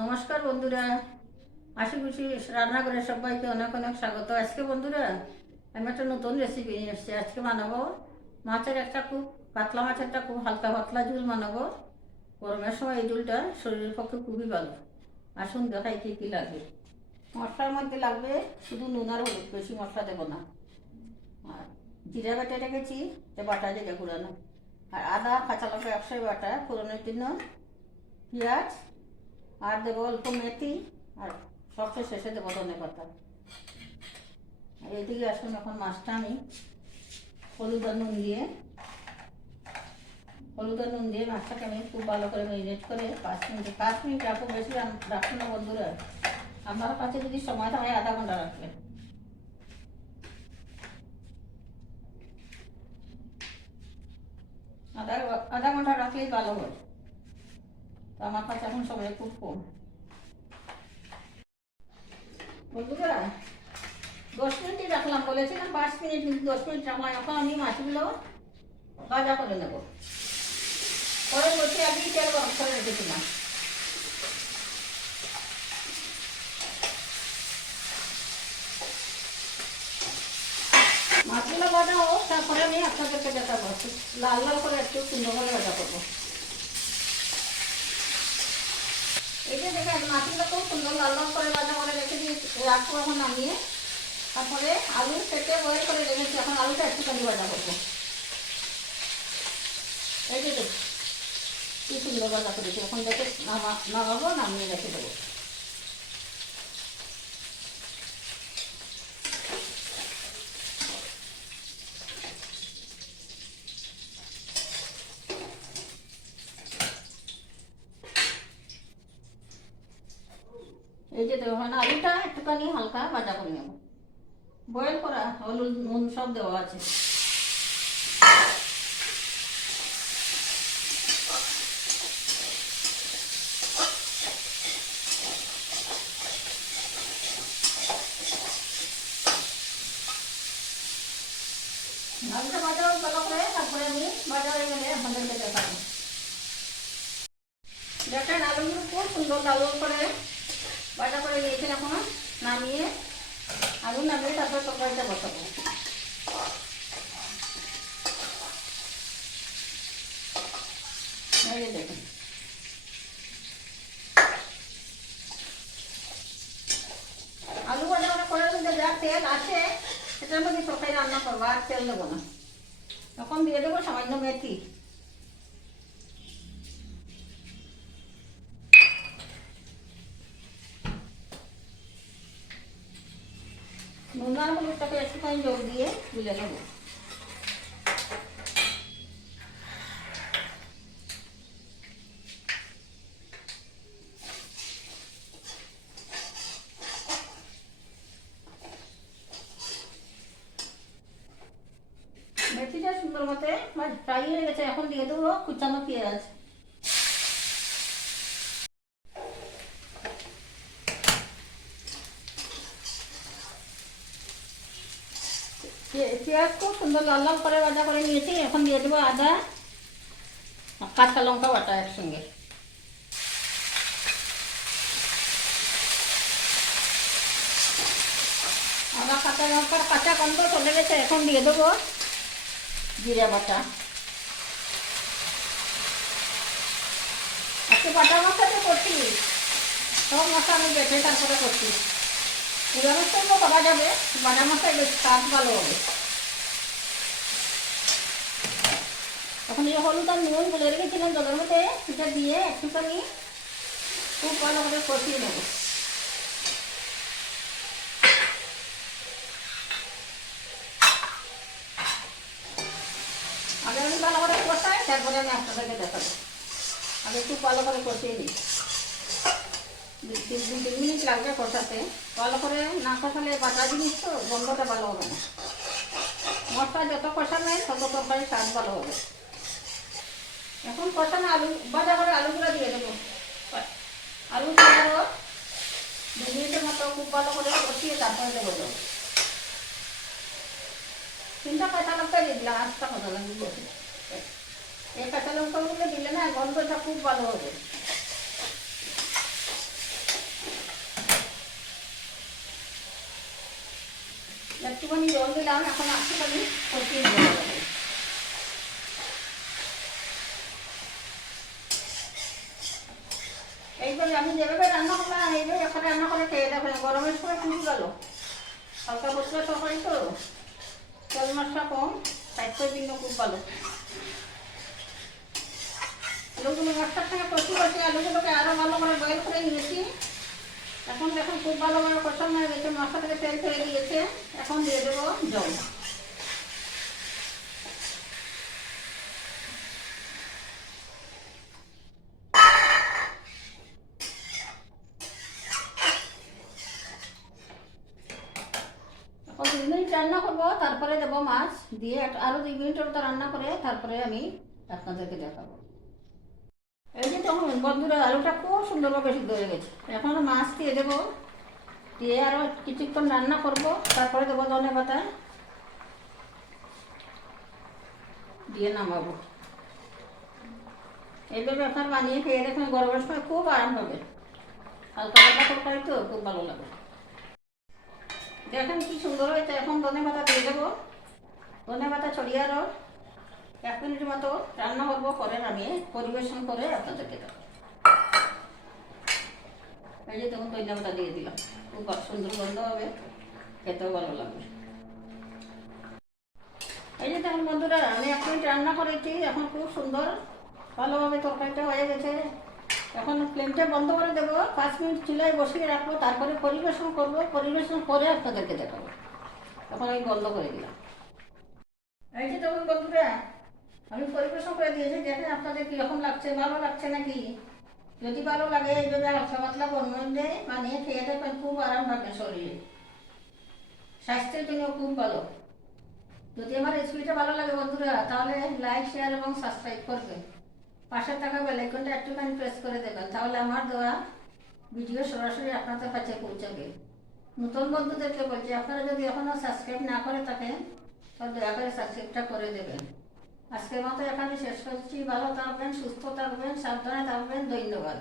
নমস্কার বন্ধুরা, আশি খুশি রান্নাঘরে সবাইকে অনেক অনেক স্বাগত। আজকে বন্ধুরা আমি একটা নতুন রেসিপি নিয়ে এসেছি। আজকে বানাবো মাছের একটা খুব পাতলা মাছের একটা খুব হালকা পাতলা ঝোল বানাবো। গরমের সময় এই ঝোলটা শরীরের পক্ষে খুবই ভালো। আসুন দেখাই কী কী লাগবে। মশলার মধ্যে লাগবে শুধু নুন আর হলুদ, বেশি মশলা দেবো না। আর জিরা বাটা রেখেছি, যে বাটা যেটা গুঁড়ানো, আর আদা কাঁচা লঙ্কা একসাথে বাটা ফোড়নের জন্য, পেঁয়াজ, আর দেবো অল্প মেথি, আর সবচেয়ে শেষে দেবো ধনে পাতা। এইদিকে আসুন, এখন মাছটা আমি হলুদ আর নুন দিয়ে মাছটাকে আমি খুব ভালো করে ম্যারিনেট করে 5 মিনিট রাখবো। বেশি রাখবো না বন্ধুরা, আপনার কাছে যদি সময় থাকে আধা ঘন্টা রাখবেন। আধা ঘন্টা রাখলেই ভালো হয়, তো আমার কাছে এখন সময় খুব কম। বন্ধুরা 10 মিনিটই রাখলাম, বলেছিলাম 5 মিনিট, কিন্তু 10 মিনিট রাখলাম। এখন আমি মাছগুলো ভাজা করে নেব। পরে বসে আগেই তেল গরম করে রেখেছিলাম। মাছগুলো ভাজা হোক, তারপরে আমি আপনাদেরকে দেখাবো। লাল লাল করে একটু সুন্দর করে ভাজা করবো। এই যে দেখেন, মাছগুলো খুব সুন্দর লাল লাল করে ভাজা করে রেখে দিয়ে রাখবো। এখন নামিয়ে তারপরে আলু কেটে বয়েল করে রেখেছি। এখন আলুটা একটুখানি ভাজা করবো। এই যে কি সুন্দর ভাজা করেছি। এখন দেখে নামাবো, নামিয়ে রেখে দেবো। এই যে দেখুন, আলুটা একটুখানি হালকা ভাজা করে নেব। বয়েল করা, হলুদ নুন সব দেওয়া আছে। আলুটা ভাজা ভালো করে, তারপরে আমি ভাজা হয়ে গেলে আপনাদেরকে দেখাবো। দেখেন আলুগুলো খুব সুন্দর লাল করে ভাজা করে নিয়েছেন। এখন নামিয়ে তারপর তরকারিটা বসাবো। এই দেখুন, আলু ভাজা করে কিন্তু যা তেল আছে সেটার মধ্যে তরকারি রান্না করবো, আর তেল দেবো না। এখন দিয়ে দেবো সামান্য মেথি। নুন আর হলুদটাকে একটুখানি জল দিয়ে গুলে নেবো। মেথিটা সুন্দর মতে ফ্রাই হয়ে গেছে। এখন দিয়ে দেবো কুচানো পেঁয়াজ। পেঁয়াজ খুব সুন্দর লাল লাল করে ভাজা করে নিয়েছি। এখন দিয়ে দেবো আদা, কাঁচা লঙ্কা বাটা একসঙ্গে। আদা কাঁচা লঙ্কার কাঁচা গন্ধ চলে গেছে। এখন দিয়ে দেবো জিরা বাটা। আজকে বাটা মশলাতে করছি, সব মশলা আমি বেটে তারপরে করছি। নিরামিষ তো করা যাবে, বাটা মশলায় বেশ স্বাদ ভালো হবে। এখন এই হলুদ আর নুন গুলে রেখেছিলাম জলের মধ্যে, সেটা দিয়ে একটুখানি খুব ভালো করে কষিয়ে নেব। আগে আমি ভালো করে কষাই, তারপরে আমি আপনাদেরকে দেখাবো। আগে খুব ভালো করে কষিয়ে নিই। 2-3 মিনিট লাগবে কষাতে। ভালো করে না কষালে বাটা জিনিস তো গন্ধটা ভালো হবে না। মশলা যত কষাবেন তত তরকারির স্বাদ ভালো হবে। এখন কষানো আলু ভাজা করে আলুগুলো দিয়ে দেবো। আলু দিয়ে 2 মিনিটের মতো খুব ভালো করে কষিয়ে তারপরে দেবো। 3টা কাঁচা লঙ্কা দিয়ে দিলাম, 8টা কাঁচা লঙ্কা দিয়েছি। এই কাঁচা লঙ্কাগুলো দিলে না গন্ধটা খুব ভালো হবে। একটুখানি জল দিলাম, এখন একটুখানি কষিয়ে দেবো। এইভাবে আমি যেভাবে রান্না করলাম এইভাবে এখন রান্না করে খেয়ে দেখো, গরমের সময় খুবই ভালো। হালকা পচলা তরকারি তো, তেল মশলা কম, স্বাস্থ্যের জন্য খুব ভালো। আলুগুলো মশলার সঙ্গে কষি আলুগুলোকে আরও ভালো করে বয়েল করে নিয়েছি। এখন দেখুন খুব ভালোভাবে কষানো হয়ে গেছে, মশলা থেকে তেল ছেড়ে দিয়েছে। এখন দিয়ে দেবো জল। এখন 2 মিনিট রান্না করবো, তারপরে দেবো মাছ দিয়ে। আরও 2 মিনিটের মতো রান্না করে তারপরে আমি আপনাদেরকে দেখাবো। এই যে তখন বন্ধুরা আলুটা খুব সুন্দরভাবে সিদ্ধ হয়ে গেছে। এখন মাছ দিয়ে দেবো, দিয়ে আরও কিছুক্ষণ রান্না করব, তারপরে দেবো ধনেপাতা দিয়ে নামাবো। এইভাবে আপনার বানিয়ে খেয়ে দেখুন, গরমের সময় খুব আরাম হবে। হালকা হালকা তরকারি তো খুব ভালো লাগে। দেখেন কি সুন্দর হয়েছে। এখন ধনেপাতা দিয়ে দেবো, ধনেপাতা ছড়িয়ে আরও 1 মিনিট মতো রান্না করবো, পরে আমি পরিবেশন করে আপনাদেরকে দেবো। এই যে তখন ধনেপাতা দিয়ে দিলাম, খুব সুন্দর গন্ধ হবে, খেতেও ভালো লাগবে। এই যে দেখুন বন্ধুরা, আমি 1 মিনিট রান্না করেছি, এখন খুব সুন্দর ভালোভাবে তরকারিটা হয়ে গেছে। এখন ফ্লেমটা বন্ধ করে দেবো, 5 মিনিট চুলায় বসিয়ে রাখবো, তারপরে পরিবেশন করবো। পরিবেশন করে আপনাদেরকে দেখাবো। এখন আমি বন্ধ করে দিলাম। এই যে দেখুন বন্ধুরা, আমি পরিবেশন করে দিয়েছি। দেখেন আপনাদের কীরকম লাগছে, ভালো লাগছে নাকি? যদি ভালো লাগে এইভাবে হালকা পাতলা বন্ধে বানিয়ে খেয়ে দেখবেন, খুব আরাম পাবেন শরীরে, স্বাস্থ্যের জন্য খুব ভালো। যদি আমার রেসিপিটা ভালো লাগে বন্ধুরা, তাহলে লাইক, শেয়ার এবং সাবস্ক্রাইব করবেন। পাশে থাকা বেল আইকনটা একটুখানি প্রেস করে দেবেন, তাহলে আমার দেওয়া ভিডিও সরাসরি আপনাদের কাছে পৌঁছাবে। নতুন বন্ধুদেরকে বলছি, আপনারা যদি এখনও সাবস্ক্রাইব না করে থাকেন তাহলে দয়া করে সাবস্ক্রাইবটা করে দেবেন। আজকের মতো এখানে শেষ করছি। ভালো থাকবেন, সুস্থ থাকবেন, সাবধানে থাকবেন। ধন্যবাদ।